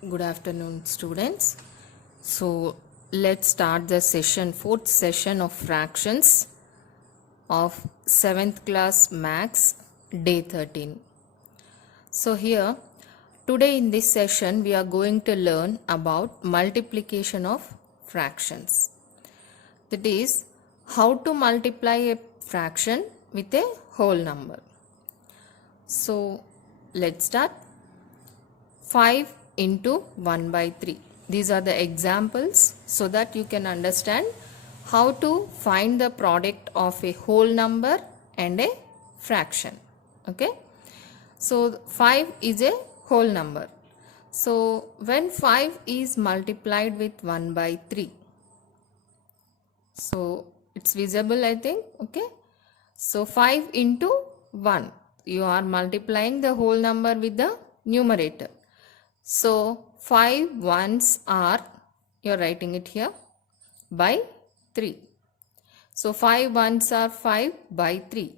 Good afternoon, students. So let's start the session, fourth session of fractions of 7th class Max, day 13. So here, today in this session, we are going to learn about multiplication of fractions. That is, how to multiply a fraction with a whole number. So let's start. 5 into 1 by 3. These are the examples so that you can understand how to find the product of a whole number and a fraction. Okay. So 5 is a whole number. So when 5 is multiplied with 1 by 3. So it's visible, I think. Okay. So 5 into 1. You are multiplying the whole number with the numerator. So 5 ones are, you are writing it here, by 3. So 5 ones are 5 by 3.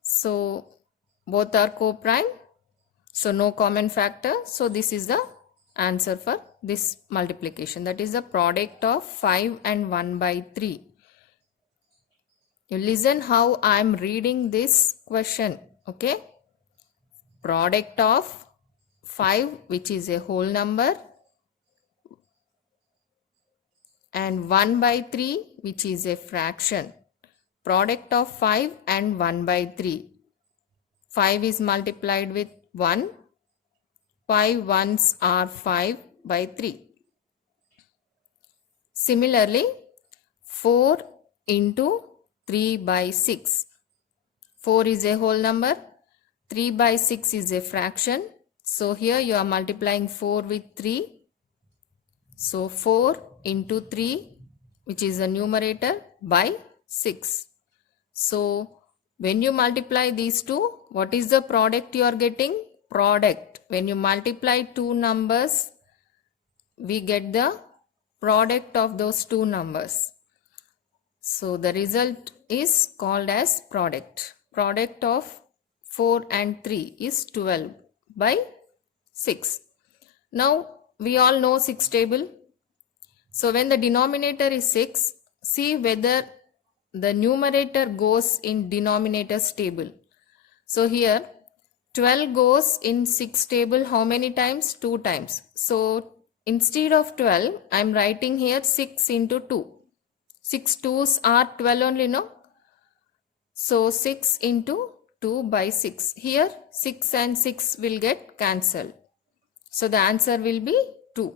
So both are co-prime. So no common factor. So this is the answer for this multiplication. That is the product of 5 and 1 by 3. You listen how I am reading this question. Okay. Product of 5, which is a whole number, and 1 by 3, which is a fraction. Product of 5 and 1 by 3. 5 is multiplied with 1. 5 ones are 5 by 3. Similarly, 4 into 3 by 6. 4 is a whole number. 3 by 6 is a fraction. So here you are multiplying 4 with 3. So 4 into 3, which is the numerator, by 6. So when you multiply these two, what is the product you are getting? Product. When you multiply two numbers, we get the product of those two numbers. So the result is called as product. Product of 4 and 3 is 12 by 6. Now we all know 6 table. So when the denominator is 6, see whether the numerator goes in denominator's table. So here 12 goes in 6 table how many times? 2 times. So instead of 12, I am writing here 6 into 2. 6 2s are 12 only, no? So 6 into 2 by 6. Here 6 and 6 will get cancelled. So the answer will be 2.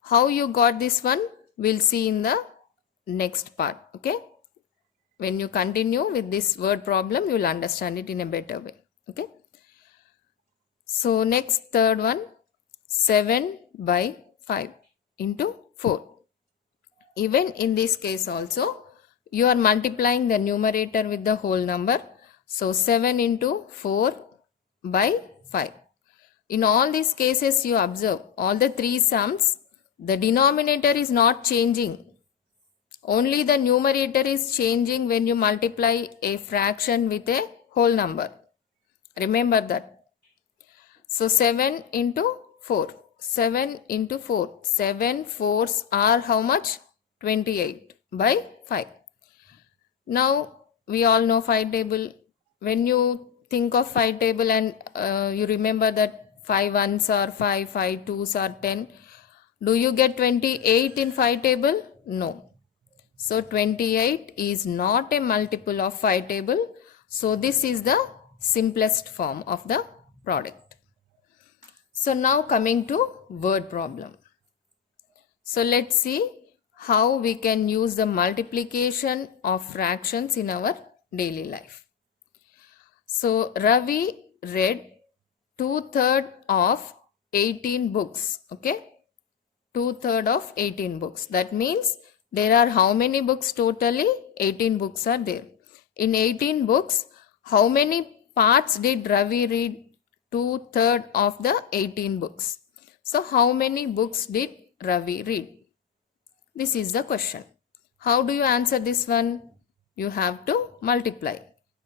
How you got this one? We'll see in the next part. Okay. When you continue with this word problem, you will understand it in a better way. Okay. So next, third one, 7 by 5 into 4. Even in this case also, you are multiplying the numerator with the whole number. So 7 into 4 by 5. In all these cases, you observe all the three sums, the denominator is not changing. Only the numerator is changing when you multiply a fraction with a whole number. Remember that. So 7 into 4. 7 into 4. 7 4s are how much? 28 by 5. Now we all know 5 table. When you think of 5 table and you remember that 5 ones are 5, 5 2s are 10. Do you get 28 in 5 table? No. So 28 is not a multiple of 5 table. So this is the simplest form of the product. So now coming to word problem. So let's see how we can use the multiplication of fractions in our daily life. So Ravi read 2/3 of 18 books. Okay. 2/3 of 18 books. That means there are how many books totally? 18 books are there. In 18 books, how many parts did Ravi read? 2/3 of the 18 books. So how many books did Ravi read? This is the question. How do you answer this one? You have to multiply.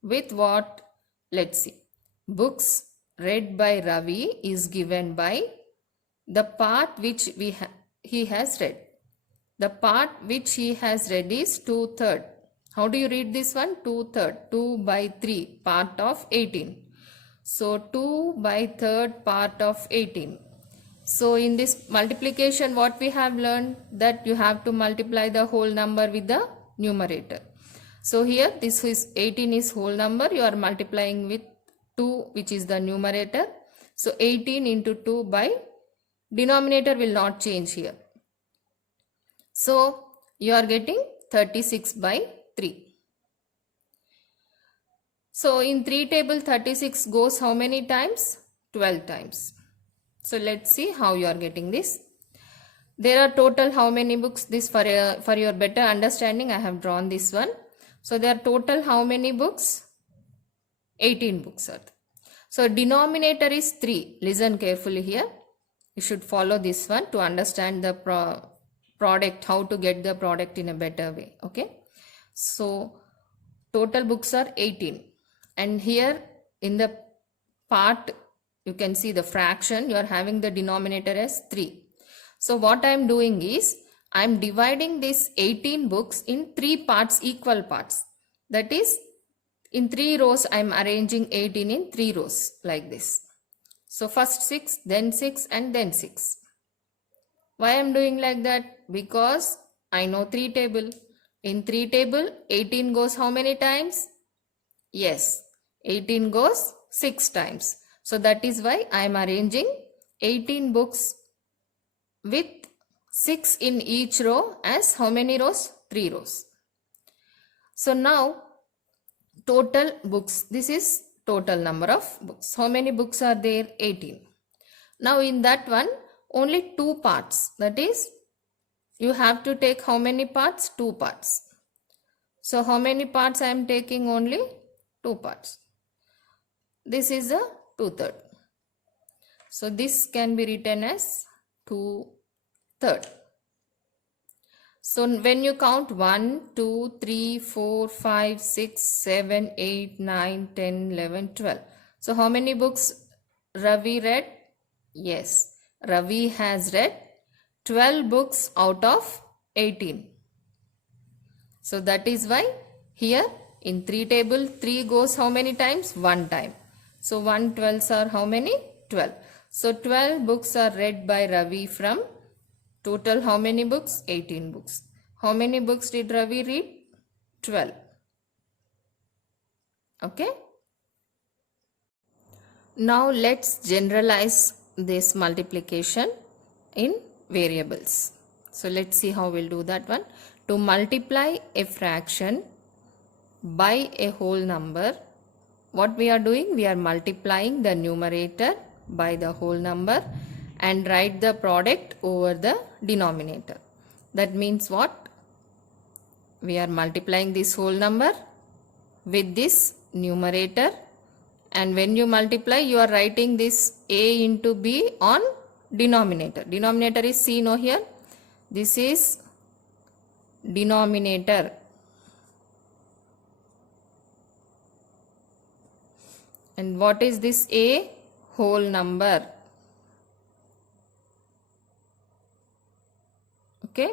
With what? Let's see. Books read by Ravi is given by the part which he has read. The part which he has read is 2/3. How do you read this one? 2/3. 2 by 3, part of 18. So 2 by 3rd part of 18. So in this multiplication, what we have learned, that you have to multiply the whole number with the numerator. So here this is 18 is whole number, you are multiplying with 2, which is the numerator. So 18 into 2 by denominator will not change here. So you are getting 36 by 3. So in 3 table 36 goes how many times? 12 times. So let's see how you are getting this. There are total how many books? This for your better understanding I have drawn this one. So there are total how many books? 18 books are there. So denominator is 3. Listen carefully here. You should follow this one to understand the product, how to get the product in a better way. Okay. So total books are 18. And here in the part, you can see the fraction, you are having the denominator as 3. So what I am doing is, I am dividing this 18 books in 3 parts, equal parts. That is, in 3 rows, I am arranging 18 in 3 rows like this. So first 6, then 6 and then 6. Why I am doing like that? Because I know 3 table. In 3 table, 18 goes how many times? Yes, 18 goes 6 times. So that is why I am arranging 18 books with 6 in each row as how many rows? 3 rows. So now total books, this is total number of books. How many books are there? 18. Now in that one, only 2 parts. That is, you have to take how many parts? 2 parts. So how many parts I am taking? Only 2 parts. This is a 2/3. So this can be written as 2/3. So when you count 1, 2, 3, 4, 5, 6, 7, 8, 9, 10, 11, 12. So how many books Ravi read? Yes, Ravi has read 12 books out of 18. So that is why here in 3 table 3 goes how many times? 1 time. So 1 12s are how many? 12. So 12 books are read by Ravi from total how many books? 18 books. How many books did Ravi read? 12. Okay. Now let's generalize this multiplication in variables. So let's see how we'll do that one. To multiply a fraction by a whole number, what we are doing? We are multiplying the numerator by the whole number and write the product over the denominator. That means what? We are multiplying this whole number with this numerator, and when you multiply, you are writing this a into b on denominator. Denominator is C, no here. This is denominator. And what is this a? Whole number. Okay.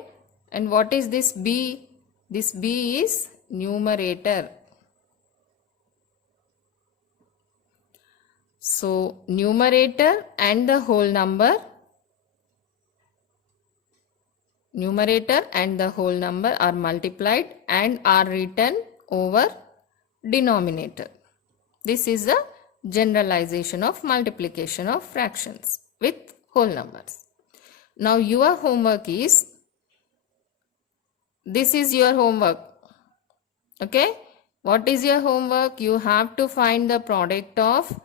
And what is this b? This b is numerator. So numerator and the whole number, are multiplied and are written over denominator. This is the generalization of multiplication of fractions with whole numbers. Now your homework is, this is your homework. Okay. What is your homework? You have to find the product of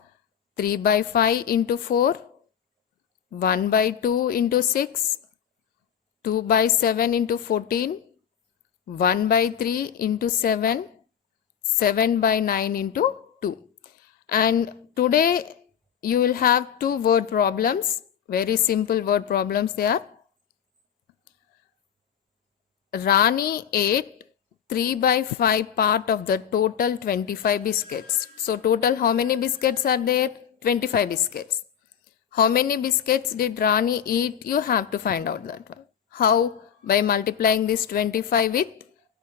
3 by 5 into 4, 1 by 2 into 6, 2 by 7 into 14, 1 by 3 into 7, 7 by 9 into 2. And today you will have 2 word problems, very simple word problems they are. Rani ate 3 by 5 part of the total 25 biscuits. So total how many biscuits are there? 25 biscuits. How many biscuits did Rani eat? You have to find out that one. How? By multiplying this 25 with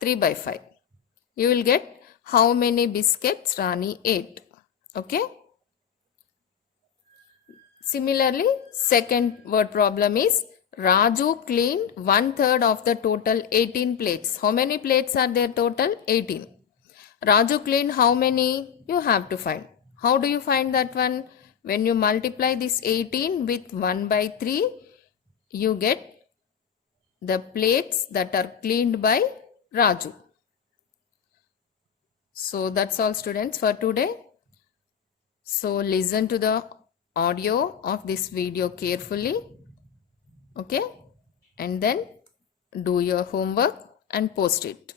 3 by 5. You will get how many biscuits Rani ate. Okay. Similarly, second word problem is Raju cleaned 1/3 of the total 18 plates. How many plates are there total? 18. Raju cleaned how many? You have to find. How do you find that one? When you multiply this 18 with 1 by 3, you get the plates that are cleaned by Raju. So that's all students for today. So listen to the audio of this video carefully. Okay, and then do your homework and post it.